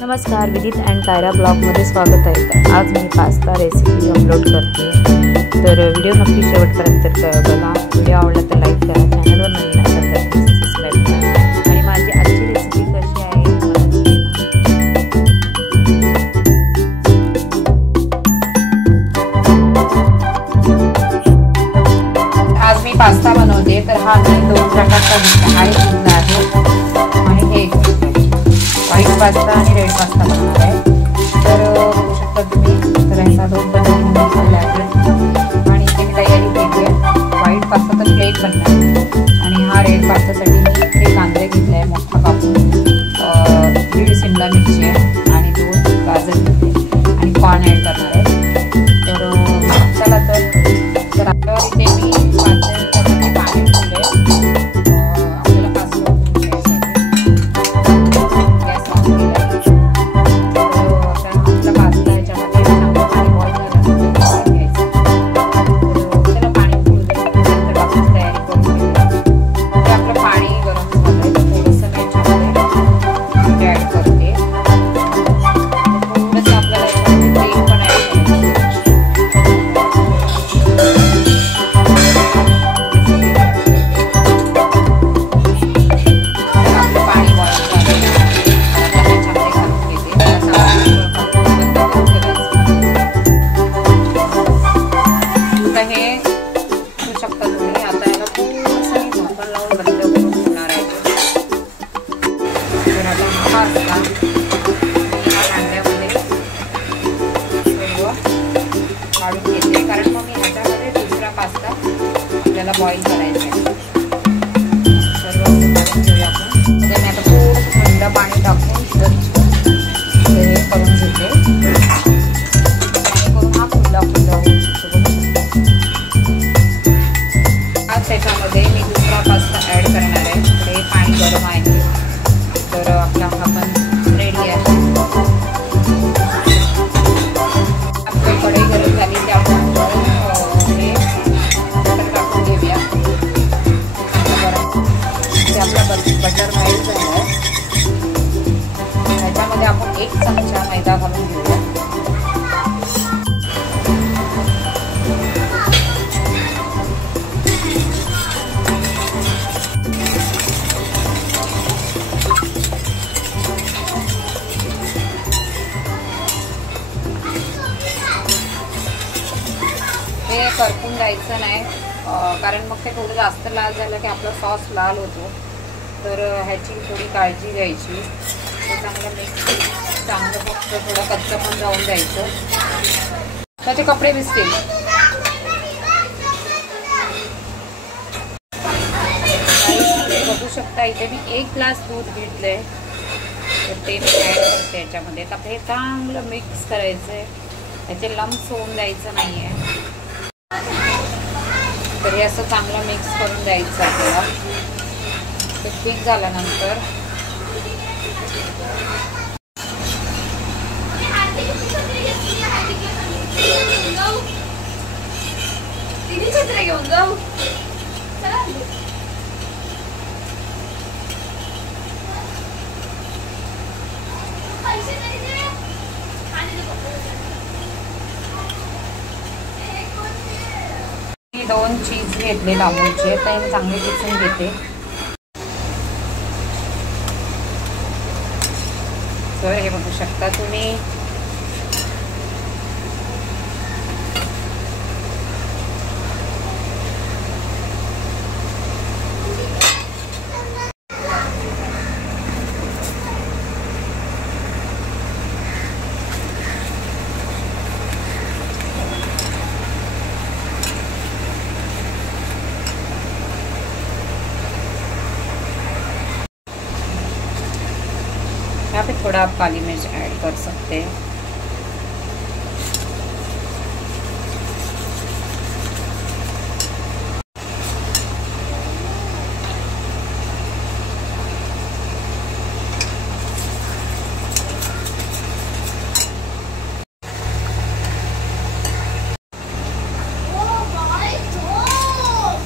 नमस्कार, विदित अँड कायरा ब्लॉगमध्ये स्वागत आहे. तर आज मी पास्ता रेसिपी अपलोड करते. तर व्हिडिओ नक्की शेवटपर्यंत बघा. व्हिडिओ आवडला तर लाईक करा, चॅनलवर नवीन असाल तर सबस्क्राईब करा आणि माझी आजची रेसिपी कशी आहे आज मी पास्ता बनवते. तर हा मी 2 प्रकारचा घेतला आहे. आणि हे व्हाईट पास्ता आणि रेड पास्ता बनवणार आहे. तर बघू शकता तुम्ही. तर ह्याचा 2 पद्धतीने बनवला आहे आणि इथे मी तयारी केली आहे. व्हाईट पास्ता तर प्लेन बनणार आणि हा रेड पास्तासाठी मी हे कांदे घेतले आहे मोठा कापून, 1 शिमला मिरची आहे आणि 2 गाजर घेतले आणि कॉर्न ॲड करणार आहे. तर चला तर आपल्यावर इथे मी पाणी ठेवले. आपल्याला पास्ता काढून घेते, कारण मग मी ह्याच्यामध्ये दुसरा पास्ता आपल्याला बॉईल करायचा आहे. सर्व काढून घेऊया आपण. मी आता खूप थंड पाणी टाकून हे करून घेते. जेणेकरून हा फुलला होऊ शकतो. आज त्याच्यामध्ये मी दुसरा पास्ता ॲड करणार आहे. हे पाणी गरम आहे. तर आपला हा पण रेडी आहे. कढई गरम झाली की आपण हे बटर टाकून घेऊया. ते आपला बटर मेल्ट झालं. त्याच्यामध्ये आपण 1 चमचा मैदा घालून घेऊया. हे करपून द्यायचं नाही, कारण मग ते थोडं जास्त लाल झालं की आपला सॉस लाल होतो. तर ह्याची थोडी काळजी घ्यायची. ते चांगलं मिक्स, चांगलं फक्त थोडं कच्चं पण जाऊन द्यायचं. त्याचे कपडे भिजतील. बघू शकता इथे मी 1 ग्लास दूध घेतलंय. तर ते मी ॲड करते याच्यामध्ये. तर हे चांगलं मिक्स करायचं आहे. याचे लम्स होऊन द्यायचं नाही आहे. तर हे असं चांगलं मिक्स करून द्यायचं आपल्याला. ते ठीक झाल्यानंतर घेऊन जाऊ. मी 2 चीज घेतले अमूलचे. तर हे चांगले किसून घेते. तर हे बघू शकता तुम्ही. यहाँ पे थोड़ा आप काली मिर्च ऐड कर सकते हैं.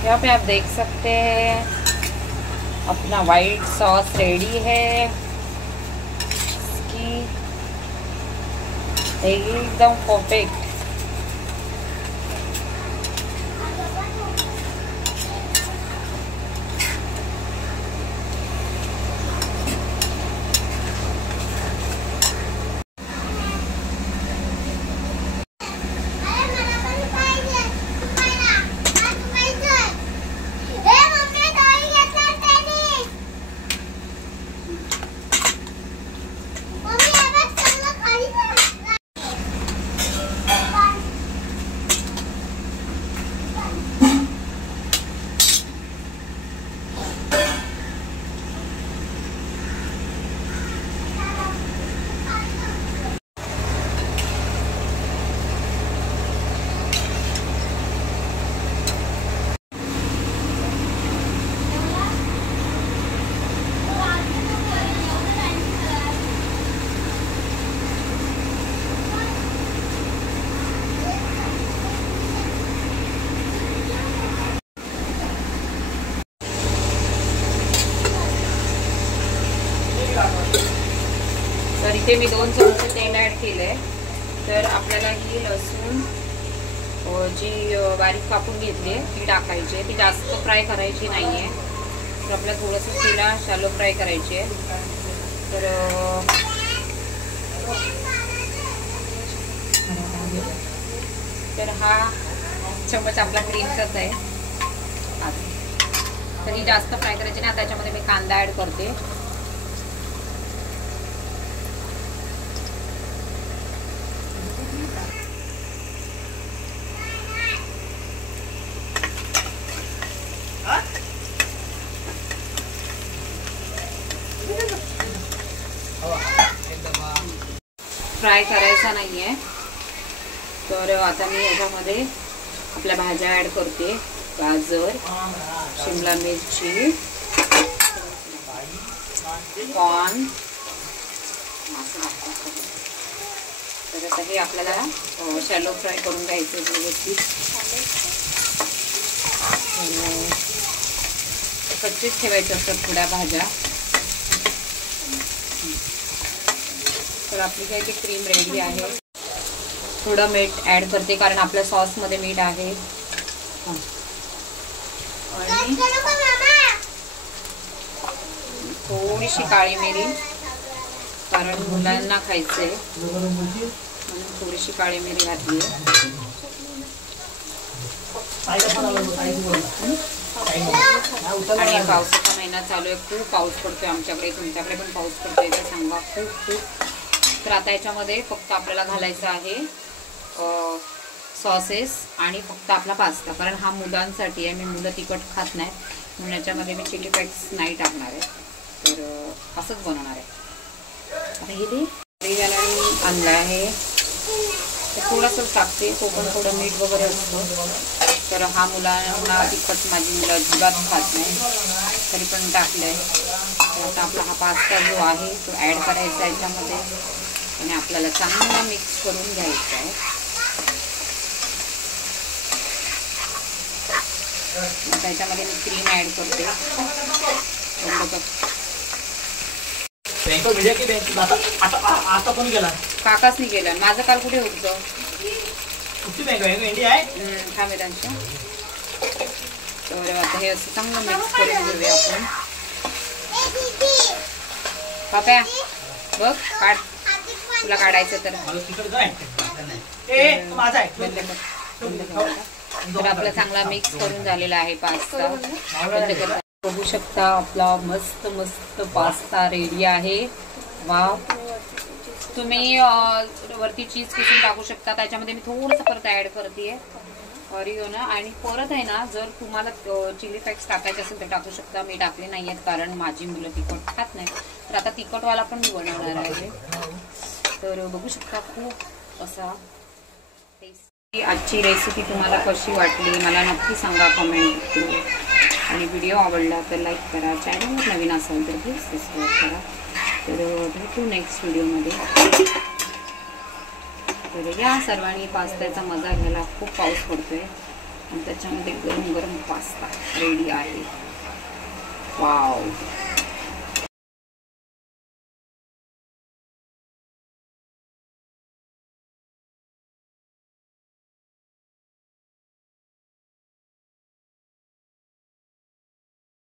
यहाँ पे आप देख सकते हैं अपना वाइट सॉस रेडी है. इसकी एकदम परफेक्ट. तर इथे मी 2 चमचे तेल ॲड केलंय. तर आपल्याला ही लसूण जी बारीक कापून घेतली आहे ती टाकायची आहे. ती जास्त फ्राय करायची नाही आहे. तर आपल्याला थोडंसं तिला शॅलो फ्राय करायची आहे. तर हा चम्मच आपला क्रीमचाच आहे. तर ही जास्त फ्राय करायची नाही. त्याच्यामध्ये मी कांदा ॲड करते. फ्राय करायचा नाहीये. तर आता मी याच्यामध्ये आपल्या भाज्या ॲड करते. गाजर, शिमला मिरची, कॉर्न. तर आता हे आपल्याला शॅलो फ्राय करून घ्यायचं व्यवस्थित. कच्चीच ठेवायचं असतात थोड्या भाज्या. तर आपली काही ती क्रीम रेडी आहे. थोडं मीठ ॲड करते कारण आपल्या सॉसमध्ये मीठ आहे. आणि थोडीशी काळी मिरी कारण मुलांना खायचंय म्हणून थोडीशी काळी मिरी घातली. आणि पावसाचा महिना चालू आहे. खूप पाऊस पडतोय आमच्याकडे. तुमच्याकडे पण पाऊस पडतोय तर सांगा. खूप. तर आता याच्यामध्ये फक्त आपल्याला घालायचं आहे सॉसेस आणि फक्त आपला पास्ता. कारण हा मुलांसाठी आहे. मी मुलं तिखट खात नाही म्हणून याच्यामध्ये मी चिली फ्लेक्स नाही टाकणार आहे. तर असंच बनवणार आहे. आता हे मी आणलं आहे. तर थोडंसं टाकते. तो पण थोडं मीठ वगैरे असतं. तर हा मुलांना तिखट माझी मुलं अजिबात खात नाही तरी पण टाकलं आहे. तर आता आपला हा पास्ता जो आहे तो ॲड करायचा आहे याच्यामध्ये आणि आपल्याला चांगला मिक्स करून घ्यायचा आहे. आता याच्यामध्ये मी क्रीम ॲड करते. काकाच नाही गेला. माझं काल कुठे होतं. तर आता हे असं चांगलं मिक्स करून घेऊया आपण. पाप्या बघ काढ. तुला काढायचं तर तर आपला चांगला मिक्स करून झालेला आहे पास्ता. बघू शकता आपला मस्त मस्त पास्ता रेडी आहे. वाव. तुम्ही वरती चीज किसून टाकू शकता. त्याच्यामध्ये मी थोडंसं परत ॲड करते ऑरिगॅनो. आणि परत आहे ना जर तुम्हाला चिली फ्लेक्स टाकायचे असेल तर टाकू शकता. मी टाकले नाही आहेत कारण माझी मुलं तिखट खात नाही. तर आता तिखटवाला पण मी बनवणार आहे. तर बघू शकता खूप असा टेस्टी. आजची रेसिपी तुम्हाला कशी वाटली मला नक्की सांगा कमेंट करून. आणि व्हिडिओ आवडला तर लाईक करा. चॅनलवर नवीन असाल तर प्लीज सबस्क्राईब करा. तर भेटू नेक्स्ट व्हिडिओमध्ये. तर या सर्वांनी पास्त्याचा मजा घ्यायला. खूप पाऊस पडतोय आणि त्याच्यामध्ये गरम गरम पास्ता रेडी आहे. वाव.